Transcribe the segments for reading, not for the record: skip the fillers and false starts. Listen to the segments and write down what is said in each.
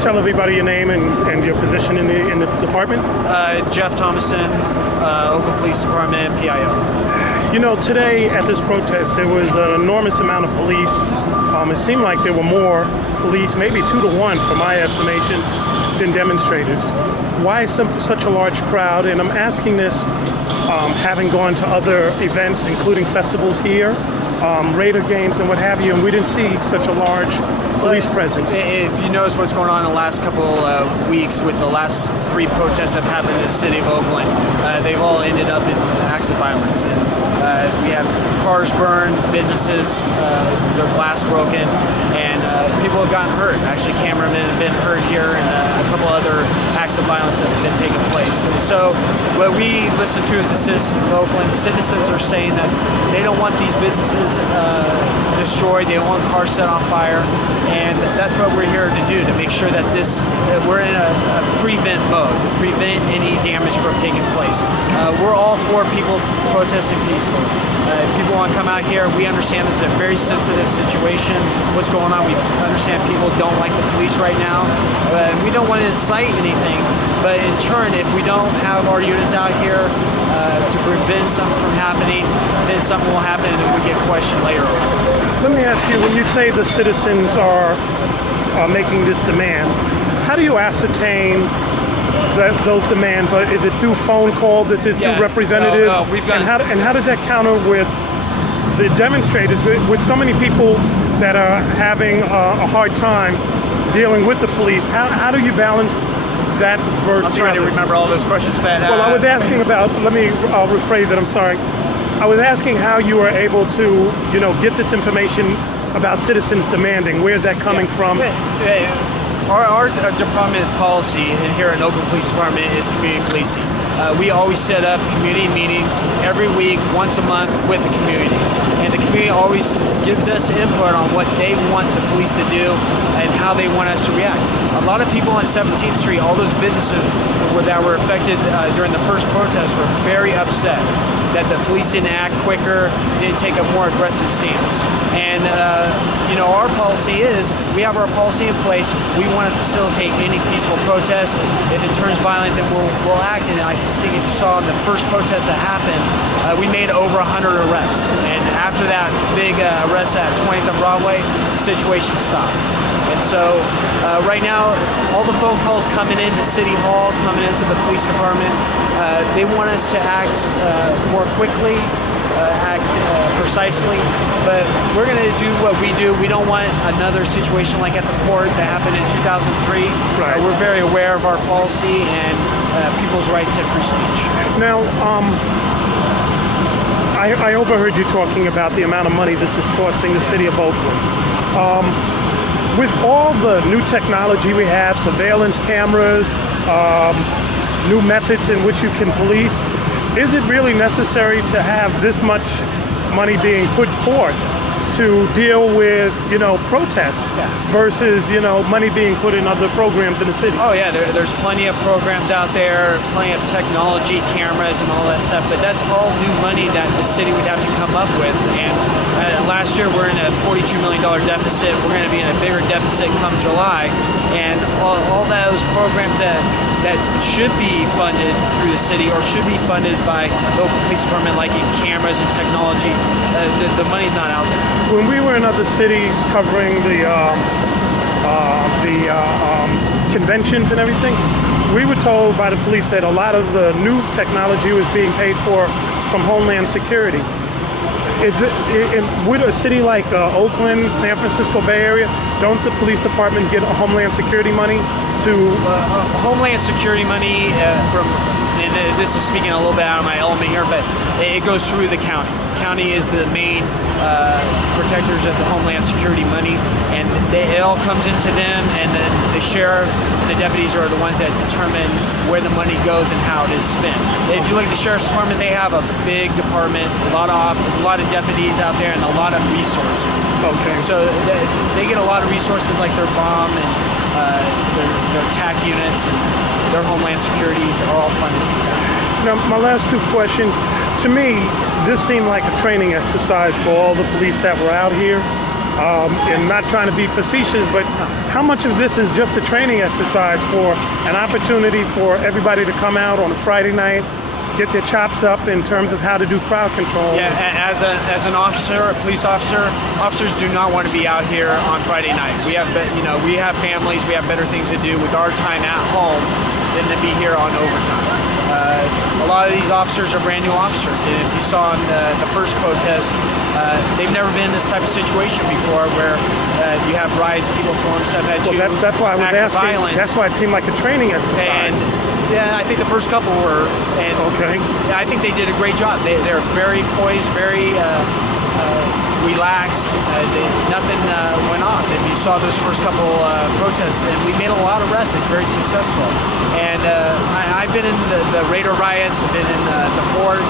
please tell everybody your name and your position in the department? Jeff Thomason, Oakland Police Department, PIO. You know, today at this protest, there was an enormous amount of police. It seemed like there were more police, maybe 2 to 1 from my estimation, than demonstrators. Why such a large crowd? And I'm asking this, having gone to other events, including festivals here, Raider games and what have you, and we didn't see such a large police presence. If you notice what's going on in the last couple weeks with the last 3 protests that happened in the city of Oakland, they've all ended up in acts of violence. And we have cars burned, businesses, their glass broken, and people have gotten hurt. Actually, cameramen have been hurt here, and a couple other acts of violence that have been taking place. And so what we listen to as the citizens of Oakland, citizens are saying that they don't want these businesses destroyed, they don't want cars set on fire, and that's what we're here to do, to make sure that we're in a prevent mode, to prevent any damage from taking place. We're all for people protesting peacefully. If people want to come out here, we understand this is a very sensitive situation, what's going on. We understand people don't like the police right now. We don't want to incite anything, but in turn, if we don't have our units out here to prevent something from happening, then something will happen and then we get questioned later on. Let me ask you, when you say the citizens are making this demand, how do you ascertain those demands? Is it through phone calls? Is it through representatives? And how does that counter with the demonstrators, with so many people that are having a hard time dealing with the police? How do you balance that versus I'm trying to remember all those questions, but well, I was asking about, let me rephrase it, I'm sorry. I was asking how you were able to, get this information about citizens demanding. Where's that coming from? Our department policy here in Oakland Police Department is community policing. We always set up community meetings every week, once a month, with the community. And the community always gives us input on what they want the police to do and how they want us to react. A lot of people on 17th Street, all those businesses that were affected during the first protest, were very upset that the police didn't act quicker, didn't take a more aggressive stance. And our policy is, we have our policy in place. We want to facilitate any peaceful protest. If it turns violent, then we'll act. And I think if you saw in the first protest that happened, we made over 100 arrests. And after that big arrest at 20th and Broadway, the situation stopped. And so right now, all the phone calls coming into City Hall, coming into the police department, they want us to act more quickly, act precisely, but we're going to do what we do. We don't want another situation like at the port that happened in 2003. Right. We're very aware of our policy and people's right to free speech. Now, I overheard you talking about the amount of money this is costing the city of Oakland. With all the new technology we have, surveillance cameras, new methods in which you can police, is it really necessary to have this much money being put forth to deal with, protests versus, money being put in other programs in the city? Oh yeah, there's plenty of programs out there, plenty of technology, cameras and all that stuff, but that's all new money that the city would have to come up with. And last year we're in a $42 million deficit. We're going to be in a bigger deficit come July. And all those programs that should be funded through the city or should be funded by the local police department, like in cameras and technology, the money's not out there. When we were in other cities covering the conventions and everything, we were told by the police that a lot of the new technology was being paid for from Homeland Security. Would a city like Oakland, San Francisco Bay Area, don't the police department get Homeland Security money to? Homeland Security money from, and this is speaking a little bit out of my element here, but it goes through the county. County is the main protectors of the Homeland Security money, and it all comes into them, and then the sheriff and the deputies are the ones that determine where the money goes and how it is spent. If you look at the sheriff's department, they have a big department, a lot of deputies out there, and a lot of resources. Okay. So they get a lot of resources like their bomb and their TAC units and their Homeland Securities are all funded through that. Now, my last 2 questions. To me, this seemed like a training exercise for all the police that were out here. Is it, would a city like Oakland, San Francisco Bay Area, don't the police department get Homeland Security money to, and not trying to be facetious, but how much of this is just a training exercise for an opportunity for everybody to come out on a Friday night, get their chops up in terms of how to do crowd control? Yeah, as an officer, a police officer, officers do not want to be out here on Friday night. We have, we have families, we have better things to do with our time at home than to be here on overtime. A lot of these officers are brand new officers, and if you saw in the first protest, they've never been in this type of situation before, where you have riots, people throwing stuff at you. Well, that's why I was asking. Violence. That's why it seemed like a training exercise. And yeah, I think the first couple were. And okay. I think they did a great job. They're very poised, very relaxed. Nothing went off. If you saw those first couple protests, and we made a lot of arrests, it's very successful. And I've been in the Raider riots, I've been in the Horde,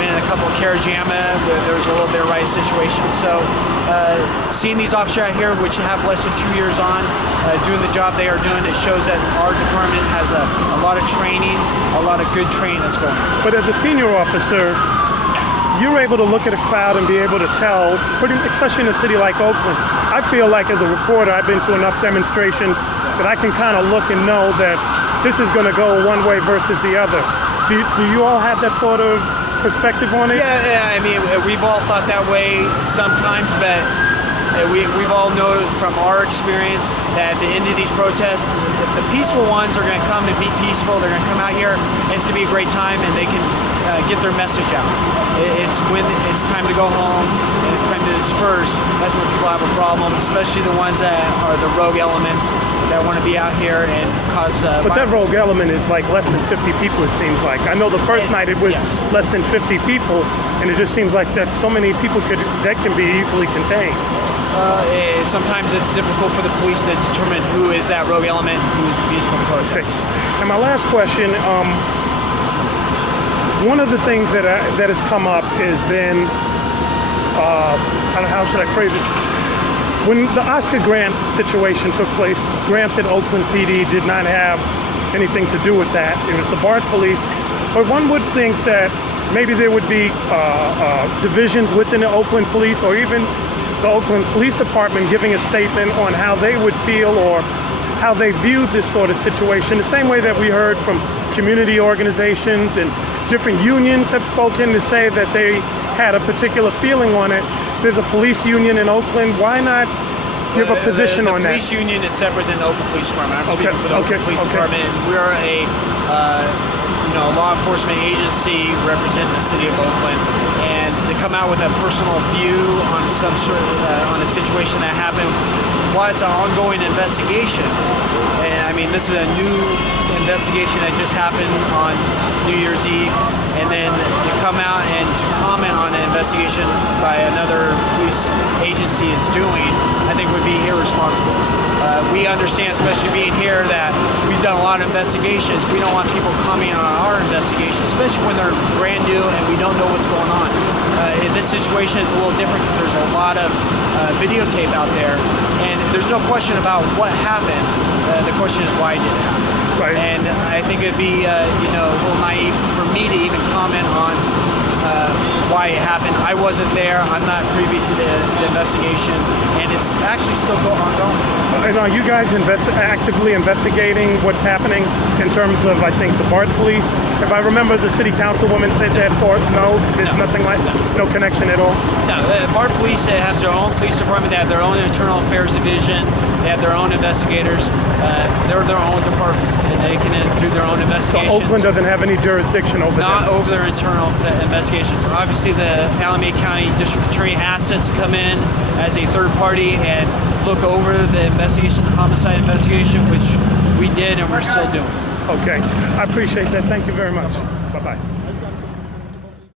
been in a couple of Karajama, where there was a little bit of riot situation. So seeing these officers out here, which have less than 2 years on, doing the job they are doing, it shows that our department has a lot of training, a lot of good training that's going on. But as a senior officer, you're able to look at a crowd and be able to tell, especially in a city like Oakland. I feel like as a reporter, I've been to enough demonstrations that I can kind of look and know that this is going to go one way versus the other. Do you all have that sort of perspective on it? Yeah, I mean, we've all thought that way sometimes, but we've all known from our experience that at the end of these protests, the peaceful ones are going to come and be peaceful. They're going to come out here, and it's going to be a great time, and they can get their message out. It's when it's time to go home and it's time to disperse. That's when people have a problem, especially the ones that are the rogue elements that want to be out here and cause But violence. that rogue element is like less than 50 people, it seems like. I know the first night it was less than 50 people, and it just seems like that so many people that can be easily contained. Sometimes it's difficult for the police to determine who is that rogue element, who is the peaceful protest. Okay. And my last question, one of the things that has come up has been, how should I phrase it? When the Oscar Grant situation took place, granted Oakland PD did not have anything to do with that. It was the BART police. But one would think that maybe there would be divisions within the Oakland police, or even the Oakland Police Department giving a statement on how they would feel or how they viewed this sort of situation. The same way that we heard from community organizations and different unions have spoken to say that they had a particular feeling on it. There's a police union in Oakland. Why not give a position on that? The police union is separate than the Oakland Police Department. I'm speaking for the Oakland Police Department. And we're a law enforcement agency representing the city of Oakland, and to come out with a personal view on some sort of, on a situation that happened while it's an ongoing investigation. And I mean, this is a new investigation that just happened on New Year's Eve, and then to come out and to comment on an investigation by another police agency is doing, I think would be irresponsible. We understand, especially being here, that we've done a lot of investigations. We don't want people commenting on our investigations, especially when they're brand new and we don't know what's going on. In this situation, it's a little different because there's a lot of videotape out there, and there's no question about what happened. The question is, why did it happen? Right. And I think it'd be a little naive for me to even comment on why it happened. I wasn't there. I'm not privy to the investigation, and it's actually still ongoing. And are you guys actively investigating what's happening in terms of, I think, the BART police? If I remember, the city councilwoman said that, or no, there's nothing like no connection at all? No, BART police has their own police department. They have their own internal affairs division. They have their own investigators. They're their own department, and they can do their own investigations. So Oakland doesn't have any jurisdiction over that? Not over their internal investigations. Obviously, the Alameda County District Attorney asked us to come in as a third party and look over the investigation, the homicide investigation, which we did and we're still doing. Okay. I appreciate that. Thank you very much. Bye-bye.